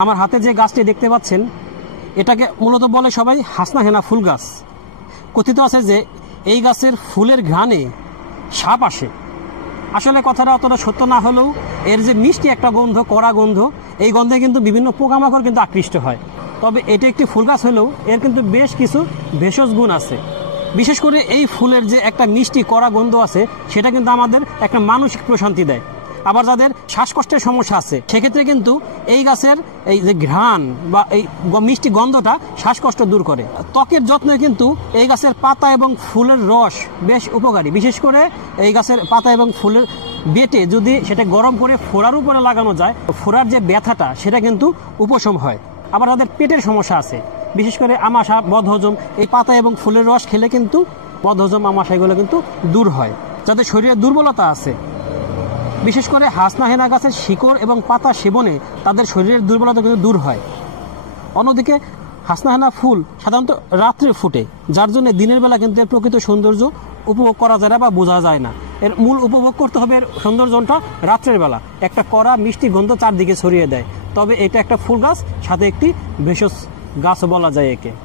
আমার হাতে যে গাছটি দেখতে পাচ্ছেন এটাকে মূলত বলে সবাই হাসনা হেনা ফুল গাছ। কথিত আছে যে এই গাছের ফুলের ঘ্রাণে সাপ আসে। আসলে কথাটা অতটা সত্য না হলেও এর যে মিষ্টি একটা গন্ধ, কড়া গন্ধ, এই গন্ধে কিন্তু বিভিন্ন পোকামাকড় কিন্তু আকৃষ্ট হয়। তবে এটি একটি ফুল গাছ হলেও এর কিন্তু বেশ কিছু ভেষজ গুণ আছে। বিশেষ করে এই ফুলের যে একটা মিষ্টি কড়া গন্ধ আছে সেটা কিন্তু আমাদের একটা মানসিক প্রশান্তি দেয়। আবার যাদের শ্বাসকষ্টের সমস্যা আছে সেক্ষেত্রে কিন্তু এই গাছের এই যে ঘ্রাণ বা এই মিষ্টি গন্ধটা শ্বাসকষ্ট দূর করে। ত্বকের যত্নে কিন্তু এই গাছের পাতা এবং ফুলের রস বেশ উপকারী। বিশেষ করে এই গাছের পাতা এবং ফুলের বেটে যদি সেটা গরম করে ফোড়ার উপরে লাগানো যায়, ফোড়ার যে ব্যথাটা সেটা কিন্তু উপশম হয়। আবার যাদের পেটের সমস্যা আছে, বিশেষ করে আমাশা, বদহজম, এই পাতা এবং ফুলের রস খেলে কিন্তু বদহজম, আমাশা এগুলো কিন্তু দূর হয়। যাদের শরীরে দুর্বলতা আছে, বিশেষ করে হাসনা হেনা গাছের শিকড় এবং পাতা সেবনে তাদের শরীরের দুর্বলতা কিন্তু দূর হয়। অন্যদিকে হাসনা হেনা ফুল সাধারণত রাত্রে ফুটে, যার জন্য দিনের বেলা কিন্তু এর প্রকৃত সৌন্দর্য উপভোগ করা যায় না বা বোঝা যায় না। এর মূল উপভোগ করতে হবে এর সৌন্দর্যটা রাত্রের বেলা। একটা কড়া মিষ্টি গন্ধ চারদিকে ছড়িয়ে দেয়। তবে এটা একটা ফুল গাছ, সাথে একটি ভেষজ গাছও বলা যায় একে।